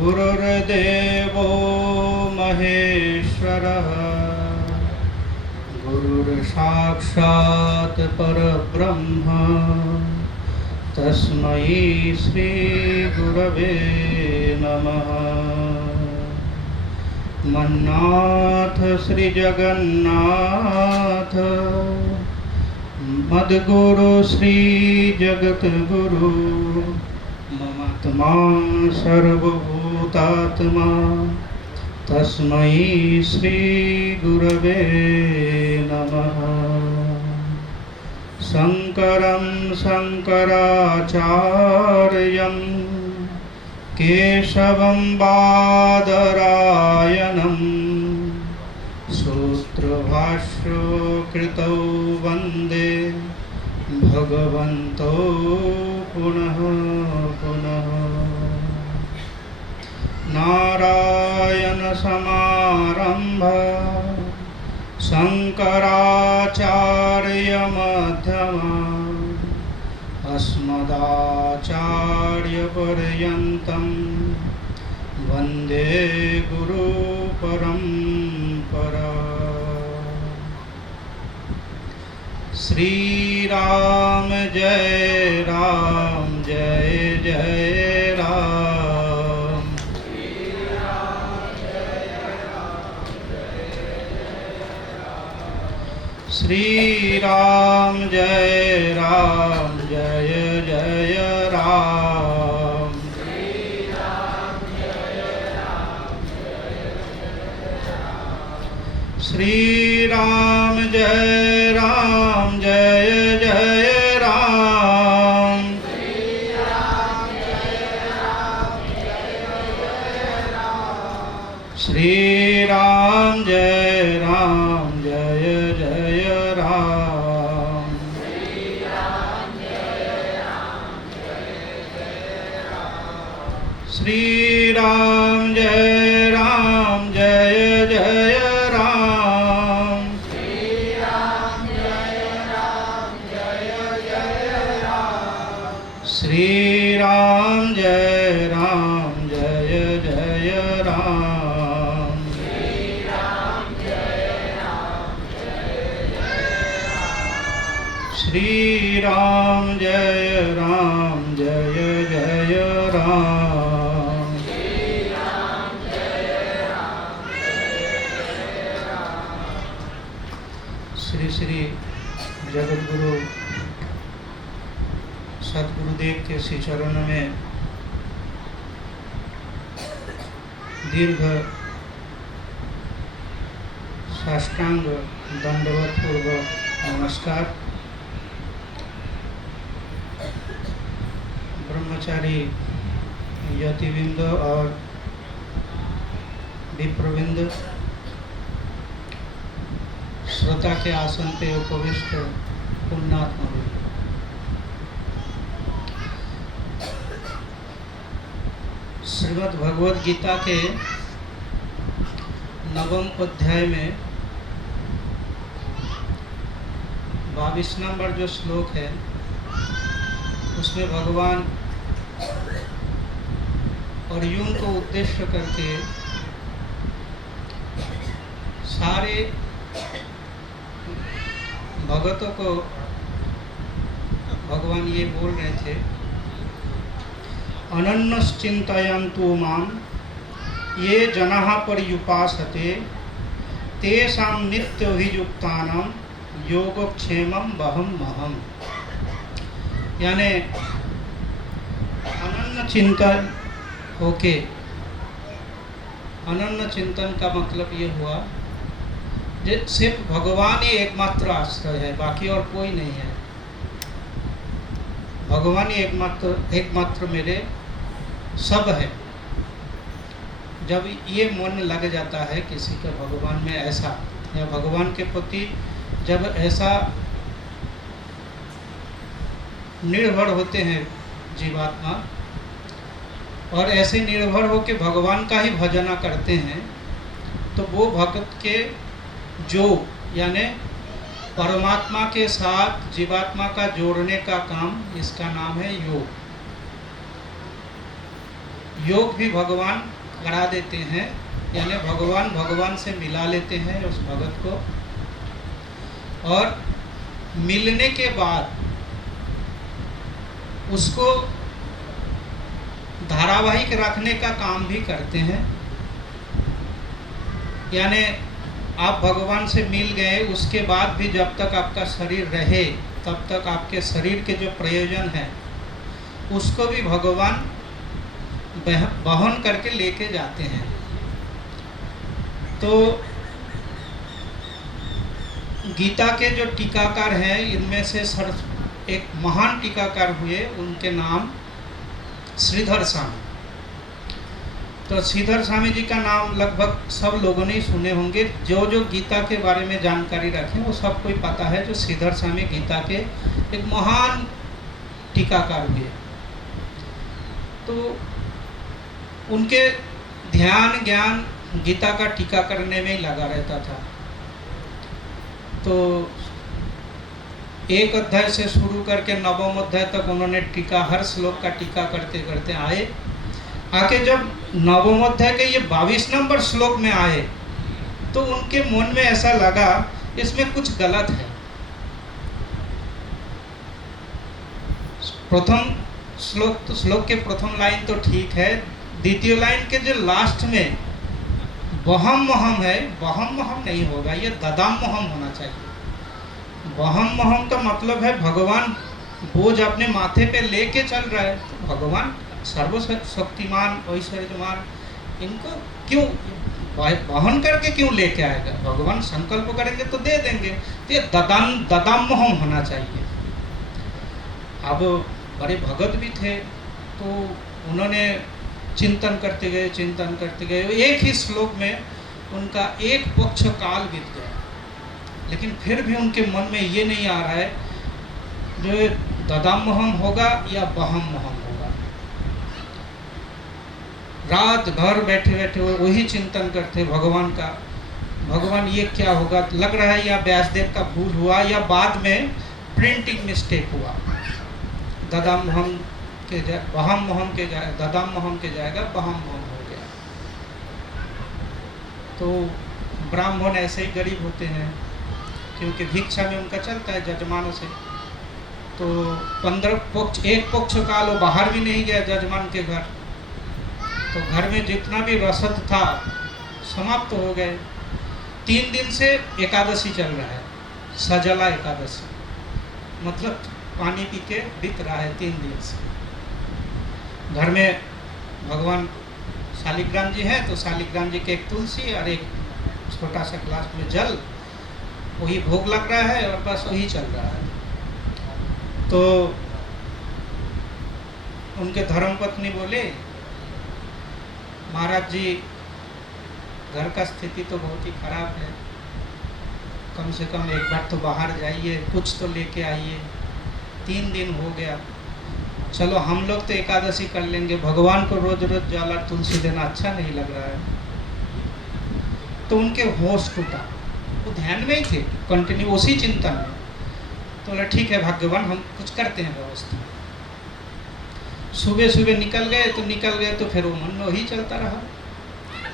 गुरुर्देवो महेश्वरः गुरुर्साक्षात् परब्रह्म तस्मै श्री गुरवे नमः। मन्नाथ श्री जगन्नाथ मद्गुरु श्री जगद्गुरु ममात्मा सर्वभूतात्मा तस्मै श्री गुरवे नमः। शंकरं शंकराचार्यं केशवं बादरायणं सूत्रभाष्यो कृतौ वन्दे भगवन्तो पुनः पुनः। नारायण समारंभा शंकराचार्य मध्यमा अस्मदाचार्यपर्यन्तं वन्दे गुरुपरम्परा। श्री राम जय जय राम। श्री राम जय जय राम। श्री राम जय जय राम। श्री राम जय जय राम। श्री राम जय जय राम। श्री राम जय जय राम। श्री राम जय जय राम। श्री श्री जगद्गुरु सद्गुरुदेव के श्री चरणों में दीर्घ साष्टांग दंडवत पूर्वक नमस्कार। ब्रह्मचारी यतिवृंद और विप्रवृंद, श्रोता के आसन पे उपविष्ट पुण्यात्मा। श्रीमद् भगवद गीता के 9वें अध्याय में 22 नंबर जो श्लोक है उसमें भगवान अर्जुन को उद्देश्य करके सारे भगतों को भगवान ये बोल रहे थे, अनन्यश्चिन्तयन्तु मां ये जनाः पर्युपासते तेषां नित्याभियुक्तानां योगक्षेमं वहं महम्। यानी अनन्य चिंतन होके, अनन्य चिंतन का मतलब ये हुआ कि सिर्फ भगवान ही एकमात्र आश्रय है, बाकी और कोई नहीं है। भगवान ही एकमात्र मेरे सब है। जब ये मन लग जाता है किसी का भगवान में ऐसा, या भगवान के प्रति जब ऐसा निर्भर होते हैं जीवात्मा, और ऐसे निर्भर हो के भगवान का ही भजना करते हैं, तो वो भक्त के जो यानी परमात्मा के साथ जीवात्मा का जोड़ने का काम, इसका नाम है योग। योग भी भगवान करा देते हैं, यानी भगवान से मिला लेते हैं उस भगत को, और मिलने के बाद उसको धारावाहिक रखने का काम भी करते हैं। यानी आप भगवान से मिल गए, उसके बाद भी जब तक आपका शरीर रहे तब तक आपके शरीर के जो प्रयोजन है उसको भी भगवान वहन करके लेके जाते हैं। तो गीता के जो टीकाकार हैं, इनमें से एक महान टीकाकार हुए, उनके नाम श्रीधर स्वामी। तो श्रीधर स्वामी जी का नाम लगभग सब लोगों ने सुने होंगे। जो जो गीता के बारे में जानकारी रखें वो सब कोई पता है। जो श्रीधर स्वामी गीता के एक महान टीकाकार हुए, तो उनके ध्यान ज्ञान गीता का टीका करने में ही लगा रहता था। तो एक अध्याय से शुरू करके 9वें अध्याय तक उन्होंने टीका, हर श्लोक का टीका करते करते आए। आके जब 9वें अध्याय के ये 22 नंबर श्लोक में आए तो उनके मन में ऐसा लगा इसमें कुछ गलत है। प्रथम श्लोक के प्रथम लाइन तो ठीक है, द्वितीय लाइन के जो लास्ट में वहम महम है, वहम महम नहीं होगा, ये ददाम महम होना चाहिए। वहम महम का मतलब है भगवान बोझ अपने माथे पे लेके चल रहा है। तो भगवान सर्वशक्तिमान ऐश्वर्यवान, इनको क्यों वहन करके क्यों लेके आएगा? भगवान संकल्प करेंगे तो दे देंगे। तो ये ददाम महम होना चाहिए। अब बड़े भगत भी थे, तो उन्होंने चिंतन करते गए। एक ही श्लोक में उनका एक पक्ष काल बीत गया, लेकिन फिर भी उनके मन में ये नहीं आ रहा है जो ददामहम होगा या बहम महम होगा। रात भर बैठे बैठे वो वही चिंतन करते भगवान का, भगवान ये क्या होगा। लग रहा है या व्यासदेव का भूल हुआ या बाद में प्रिंटिंग मिस्टेक हुआ। ददामहम के बहम महम के जाए, ददाम महम के जाएगा बहम महम हो गया। तो ब्राह्मण ऐसे ही गरीब होते हैं, क्योंकि भिक्षा में उनका चलता है जजमानों से। तो 15 पक्ष, एक पक्ष काल वो बाहर भी नहीं गया जजमान के घर, तो घर में जितना भी रसद था समाप्त हो गए। 3 दिन से एकादशी चल रहा है, सजला एकादशी, मतलब पानी पी के बीत रहा है 3 दिन से। घर में भगवान शालिग्राम जी हैं, तो शालिग्राम जी के एक तुलसी और एक छोटा सा ग्लास में जल, वही भोग लग रहा है और बस वही चल रहा है। तो उनके धर्मपत्नी बोले, महाराज जी घर का स्थिति तो बहुत ही खराब है, कम से कम एक बार तो बाहर जाइए, कुछ तो लेके आइए। 3 दिन हो गया, चलो हम लोग तो एकादशी कर लेंगे, भगवान को रोज रोज जल और तुलसी देना अच्छा नहीं लग रहा है। तो उनके होश टूटा, वो ध्यान में ही थे, कंटिन्यू उसी चिंतन में। तो बोला ठीक है भगवान, हम कुछ करते हैं व्यवस्था। सुबह सुबह निकल गए तो फिर वो मन में वही चलता रहा।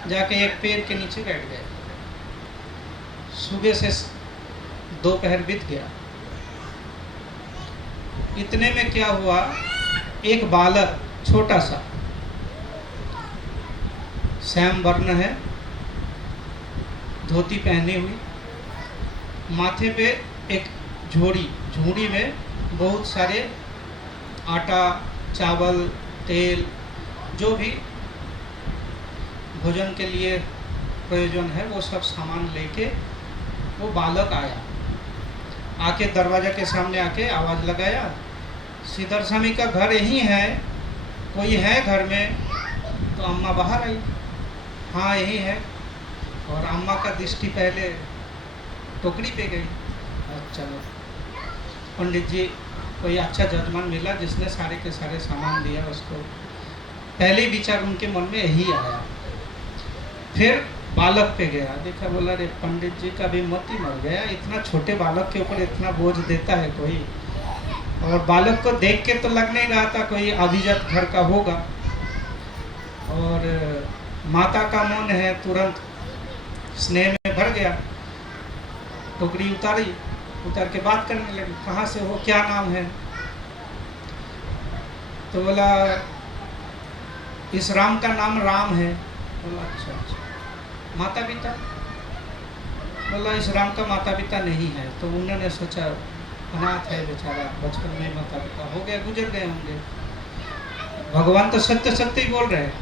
जाके एक पेड़ के नीचे बैठ गए। सुबह से दोपहर बीत गया। इतने में क्या हुआ, एक बालक छोटा सा, श्याम वर्ण है, धोती पहनी हुई, माथे पे एक झोड़ी में बहुत सारे आटा, चावल, तेल, जो भी भोजन के लिए प्रयोजन है वो सब सामान लेके वो बालक आया। आके दरवाजा के सामने आके आवाज़ लगाया, श्रीधर स्वामी का घर यहीं है, कोई है घर में? तो अम्मा बाहर आई, हाँ यही है। और अम्मा का दृष्टि पहले टोकरी पे गई। चलो पंडित जी, कोई अच्छा जजमान मिला जिसने सारे के सारे सामान दिया उसको। पहले ही विचार उनके मन में यही आया। फिर बालक पे गया, देखा, बोला रे पंडित जी का भी मत ही मर गया, इतना छोटे बालक के ऊपर इतना बोझ देता है कोई। और बालक को देख के तो लग नहीं रहा था कोई अभिजात घर का होगा। माता का मन है तुरंत स्नेह में भर गया, टोकरी उतारी, उतार के बात करने लगी, कहाँ से हो, क्या नाम है? तो बोला इस राम का नाम राम है। बोला अच्छा अच्छा, माता पिता? बोला इस राम का माता पिता नहीं है। तो उन्होंने सोचा अनाथ है बेचारा, बचपन में माता पिता हो गया, गुजर गए होंगे। भगवान तो सत्य सत्य ही बोल रहे हैं,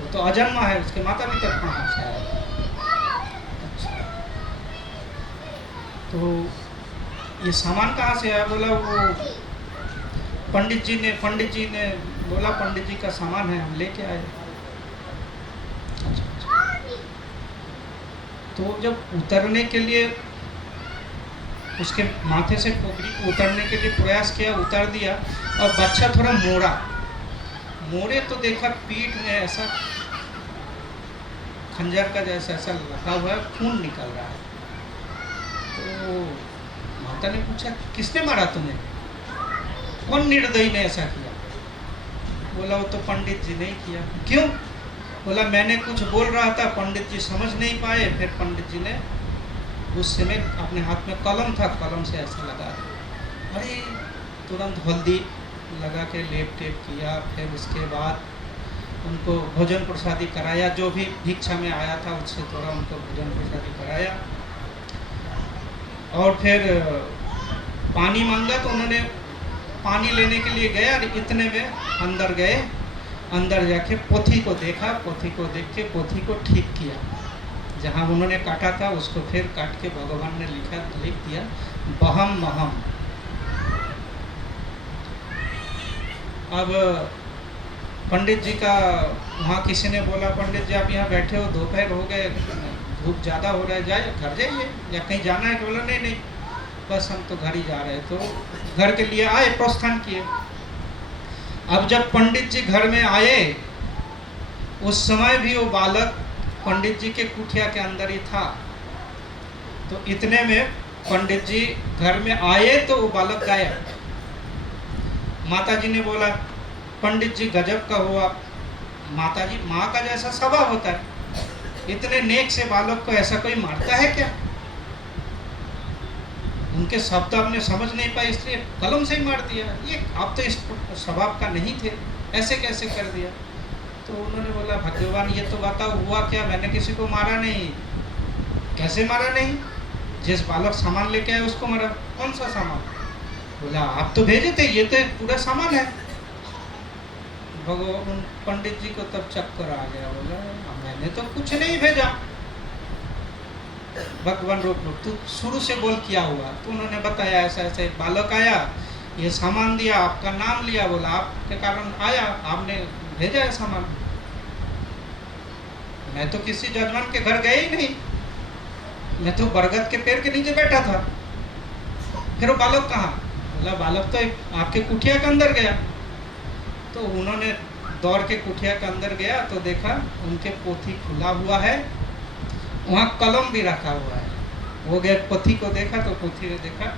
वो तो अजन्मा है, उसके माता पिता कहाँ से आए? अच्छा, तो ये सामान कहाँ से आया? बोला वो पंडित जी ने बोला पंडित जी का सामान है, हम लेके आए। अच्छा, तो जब उतरने के लिए उसके माथे से टोकरी को उतरने के लिए प्रयास किया, उतार दिया, और बच्चा थोड़ा मोड़े तो देखा पीठ में ऐसा खंजर का जैसा ऐसा लगा हुआ है, खून निकल रहा है। तो माता ने पूछा किसने मारा तुम्हें, कौन निर्दयी ने ऐसा किया? बोला वो तो पंडित जी ने किया। क्यों? बोला मैंने कुछ बोल रहा था, पंडित जी समझ नहीं पाए, फिर पंडित जी ने उस समय अपने हाथ में कलम था, कलम से ऐसा लगा, अरे तुरंत हल्दी लगा के लेप टेप किया। फिर उसके बाद उनको भोजन प्रसादी कराया, जो भी भिक्षा में आया था उससे थोड़ा उनको भोजन प्रसादी कराया। और फिर पानी मांगा तो उन्होंने पानी लेने के लिए गया, इतने में अंदर गए, अंदर जाके पोथी को देखा, पोथी को देख के पोथी को ठीक किया, जहाँ उन्होंने काटा था उसको फिर काट के भगवान ने लिख दिया बहम महम। अब पंडित जी का वहाँ किसी ने बोला पंडित जी आप यहाँ बैठे हो, दोपहर हो गए, धूप ज़्यादा हो रहा है, जाए घर जाइए या कहीं जाना है? बोला नहीं नहीं बस हम तो घर ही जा रहे हैं। तो घर के लिए आए, प्रस्थान किए। अब जब पंडित जी घर में आए उस समय भी वो बालक पंडित जी के कुटिया के अंदर ही था। तो इतने में पंडित जी घर में आए तो वो बालक गायब। माता जी ने बोला पंडित जी गजब का हुआ, माता जी माँ का जैसा स्वभाव होता है, इतने नेक से बालक को ऐसा कोई मारता है क्या? उनके शब्द आपने समझ नहीं पाए इसलिए कलम से ही मार दिया, ये आप तो इस स्वभाव का नहीं थे, ऐसे कैसे कर दिया? तो उन्होंने बोला भगवान ये तो बताओ हुआ क्या, मैंने किसी को मारा नहीं। कैसे मारा नहीं? जिस बालक सामान लेके आए उसको मारा। कौन सा सामान? बोला आप तो भेजे थे, ये तो पूरा सामान है। भगवान पंडित जी को तब चक्कर आ गया, बोला मैंने तो कुछ नहीं भेजा। भगवान रोक लो, तू शुरू से बोल क्या हुआ? तो उन्होंने बताया ऐसा ऐसा एक बालक आया, ये सामान दिया, आपका नाम लिया, बोला आपके कारण आया, आपने भेजा है सामान। मैं तो किसी जजमान के घर गया ही नहीं, मैं तो बरगद के पेड़ के नीचे बैठा था। फिर वो बालक कहाँ? बोला बालक तो आपके कुटिया के अंदर गया। तो उन्होंने दौड़ के कुटिया के अंदर गया तो देखा उनके पोथी खुला हुआ है, वहाँ कलम भी रखा हुआ है। वो गए पोथी को देखा तो पोथी ने देखा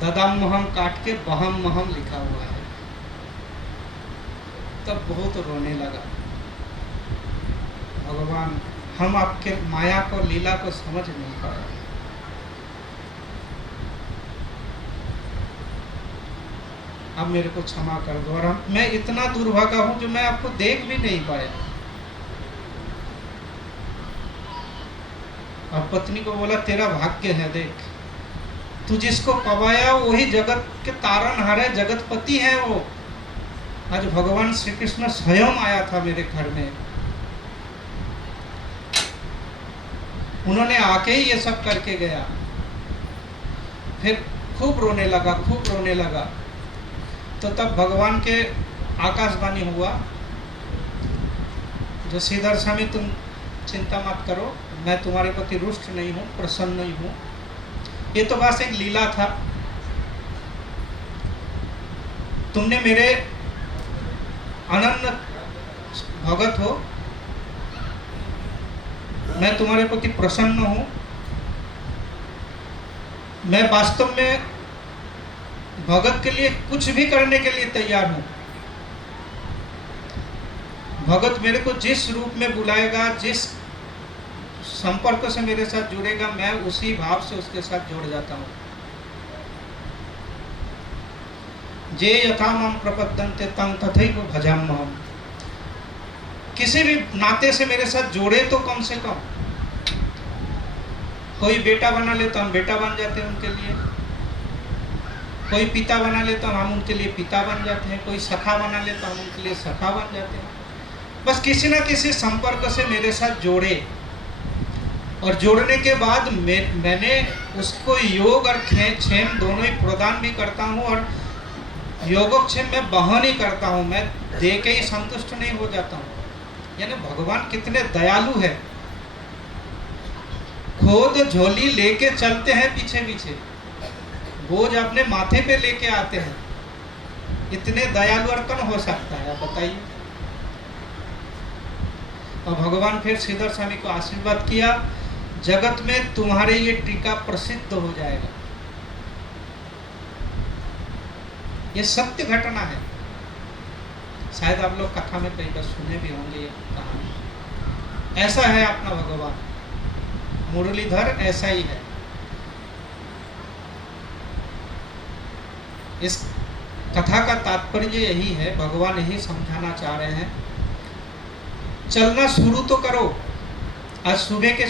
ददाम महम काट के बहम महम लिखा हुआ है। तब बहुत रोने लगा, भगवान हम आपके माया को लीला को समझ नहीं पाए। अब मेरे को क्षमा कर दो, और मैं इतना दुर्भागा हूं जो मैं आपको देख भी नहीं पाया। अब पत्नी को बोला तेरा भाग्य है, देख तू जिसको पवाया वही जगत के तारनहार है, जगतपति है वो। आज भगवान श्री कृष्ण स्वयं आया था मेरे घर में, उन्होंने आके ही ये सब करके गया। फिर खूब रोने लगा, खूब रोने लगा। तो तब भगवान के आकाशवाणी हुआ, जो श्रीधर स्वामी तुम चिंता मत करो, मैं तुम्हारे प्रति रुष्ट नहीं हूँ, प्रसन्न नहीं हूँ। ये तो बस एक लीला था, तुमने मेरे अनन्य भगत हो, मैं तुम्हारे प्रति प्रसन्न हूँ। मैं वास्तव में भगत के लिए कुछ भी करने के लिए तैयार हूँ। भगत मेरे को जिस रूप में बुलाएगा, जिस संपर्क से मेरे साथ जुड़ेगा, मैं उसी भाव से उसके साथ जुड़ जाता हूँ। जे यथा माम प्रपद्यन्ते तं तथैव भजाम्यहम्। किसी भी नाते से मेरे साथ जोड़े तो कम से कम, कोई बेटा बना ले तो हम बेटा बन जाते हैं उनके लिए, कोई पिता बना ले तो हम उनके लिए पिता बन जाते हैं, कोई सखा बना ले तो हम उनके लिए सखा बन जाते हैं। बस किसी ना किसी संपर्क से मेरे साथ जोड़े, और जोड़ने के बाद मैंने उसको योग और क्षेम दोनों ही प्रदान भी करता हूँ, और योगक्षेम में बहन ही करता हूँ, मैं दे के ही संतुष्ट नहीं हो जाता हूँ। यानी भगवान कितने दयालु है, खुद झोली लेके चलते हैं पीछे पीछे, बोझ अपने माथे पे लेके आते हैं। इतने दयालु और कौन हो सकता है, आप बताइए। और भगवान फिर श्रीधर स्वामी को आशीर्वाद किया, जगत में तुम्हारे ये टीका प्रसिद्ध हो जाएगा। ये सत्य घटना है, शायद आप लोग कथा में कई बार सुने भी होंगे ये कहानी। ऐसा है अपना भगवान, मुरलीधर ऐसा ही है। इस कथा का तात्पर्य यही है, भगवान यही समझाना चाह रहे हैं, चलना शुरू तो करो। आज सुबह के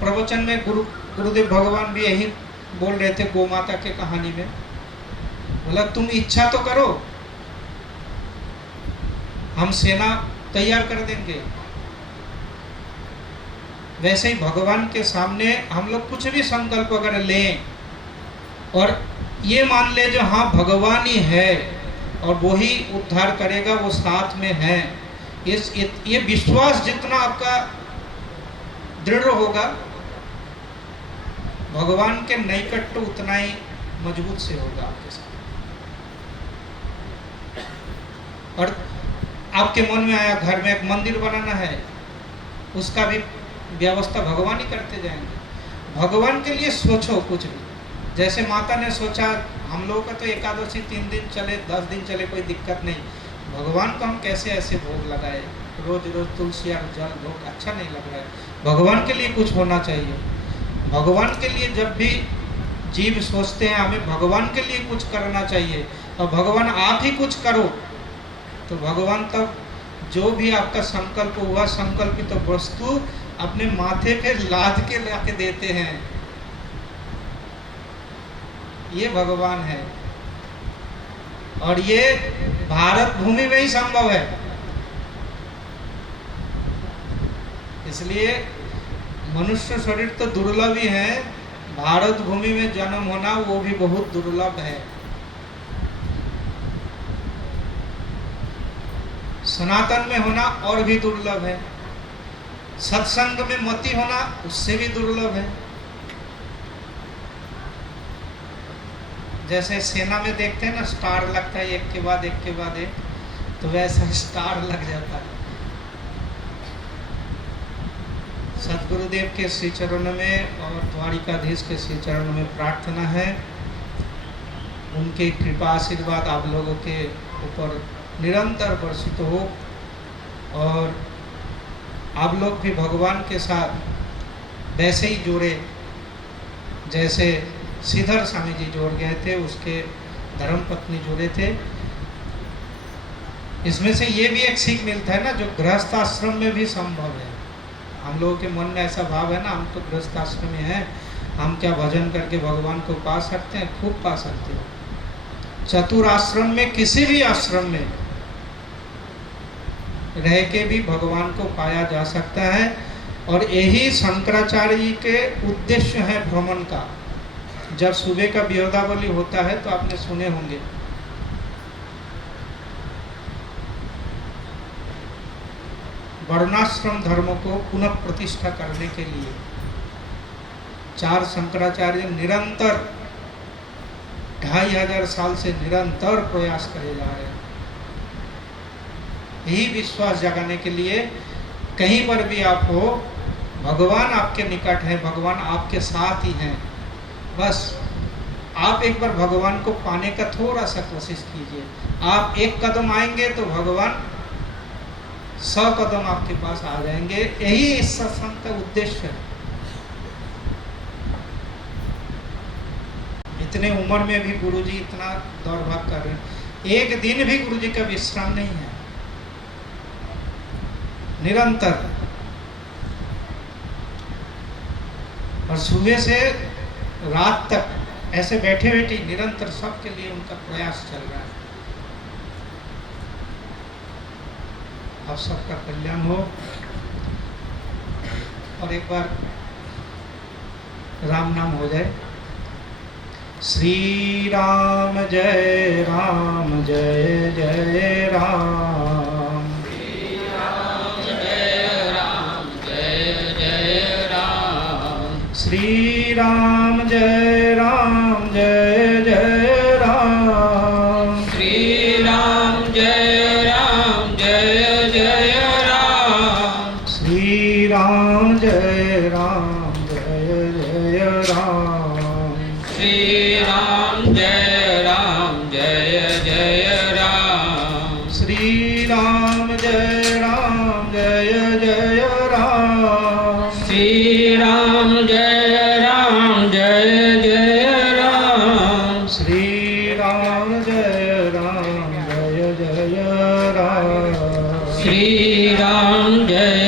प्रवचन में गुरुदेव भगवान भी यही बोल रहे थे गौ माता के कहानी में, बोला तुम इच्छा तो करो, हम सेना तैयार कर देंगे। वैसे ही भगवान के सामने हम लोग कुछ भी संकल्प अगर लें और ये मान ले जो हाँ भगवान ही है और वो ही उद्धार करेगा, वो साथ में है, ये विश्वास जितना आपका दृढ़ होगा, भगवान के नैकट्य उतना ही मजबूत से होगा आपके साथ। और आपके मन में आया घर में एक मंदिर बनाना है, उसका भी व्यवस्था भगवान ही करते जाएंगे। भगवान के लिए सोचो कुछ भी, जैसे माता ने सोचा, हम लोगों का तो एकादशी 3 दिन चले 10 दिन चले कोई दिक्कत नहीं, भगवान को हम कैसे ऐसे भोग लगाए, रोज रोज तुलसी और जल भोग अच्छा नहीं लग रहा है। भगवान के लिए कुछ होना चाहिए। भगवान के लिए जब भी जीव सोचते हैं हमें भगवान के लिए कुछ करना चाहिए, और भगवान आप ही कुछ करो, तो भगवान तब जो भी आपका संकल्प हुआ, संकल्पित तो वस्तु अपने माथे पे लाद के लाके देते हैं। ये भगवान है, और ये भारत भूमि में ही संभव है। इसलिए मनुष्य शरीर तो दुर्लभ ही है, भारत भूमि में जन्म होना वो भी बहुत दुर्लभ है। सनातन में होना और भी दुर्लभ है, सत्संग में मति होना उससे भी दुर्लभ है। जैसे सेना में देखते हैं ना, स्टार लगता है एक के बाद एक, तो वैसा स्टार लग जाता है। सतगुरुदेव के श्री चरण में और द्वारिकाधीश के श्री चरण में प्रार्थना है, उनके कृपा आशीर्वाद आप लोगों के ऊपर निरंतर वर्षित हो, और आप लोग भी भगवान के साथ वैसे ही जुड़े जैसे श्रीधर स्वामी जी जोड़ गए थे, उसके धर्मपत्नी जुड़े थे। इसमें से ये भी एक सीख मिलता है ना, जो गृहस्थ आश्रम में भी संभव है। हम लोगों के मन में ऐसा भाव है ना, हम तो गृहस्थ आश्रम में हैं, हम क्या भजन करके भगवान को पा सकते हैं? खूब पा सकते हो। चतुर आश्रम में, किसी भी आश्रम में रह के भी भगवान को पाया जा सकता है, और यही शंकराचार्य जी के उद्देश्य है भ्रमण का। जब सुबह का विरोधावली होता है तो आपने सुने होंगे, वर्णाश्रम धर्म को पुनः प्रतिष्ठा करने के लिए 4 शंकराचार्य निरंतर 2500 साल से निरंतर प्रयास करे जा रहे हैं। यही विश्वास जगाने के लिए कहीं पर भी आप हो, भगवान आपके निकट है, भगवान आपके साथ ही हैं। बस आप एक बार भगवान को पाने का थोड़ा सा कोशिश कीजिए। आप एक कदम आएंगे तो भगवान 100 कदम आपके पास आ जाएंगे। यही इस सत्संग का उद्देश्य है। इतने उम्र में भी गुरुजी इतना दौड़ भाग कर रहे हैं, एक दिन भी गुरुजी का विश्राम नहीं है, निरंतर। और सुबह से रात तक ऐसे बैठे बैठे निरंतर सबके लिए उनका प्रयास चल रहा है। आप सबका कल्याण हो। और एक बार राम नाम हो जाए। श्री राम जय राम जय जय राम। श्री राम जय राम जय जय राम। श्री राम जय राम जय जय राम। श्री राम जय राम जय जय राम। श्री राम जय राम जय जय राम। श्री राम जय राम जय जय राम। श्री राम जय राम जय जय राम। श्री राम जय राम जय जय राम। श्री राम जय राम जय जय राम। श्री राम जय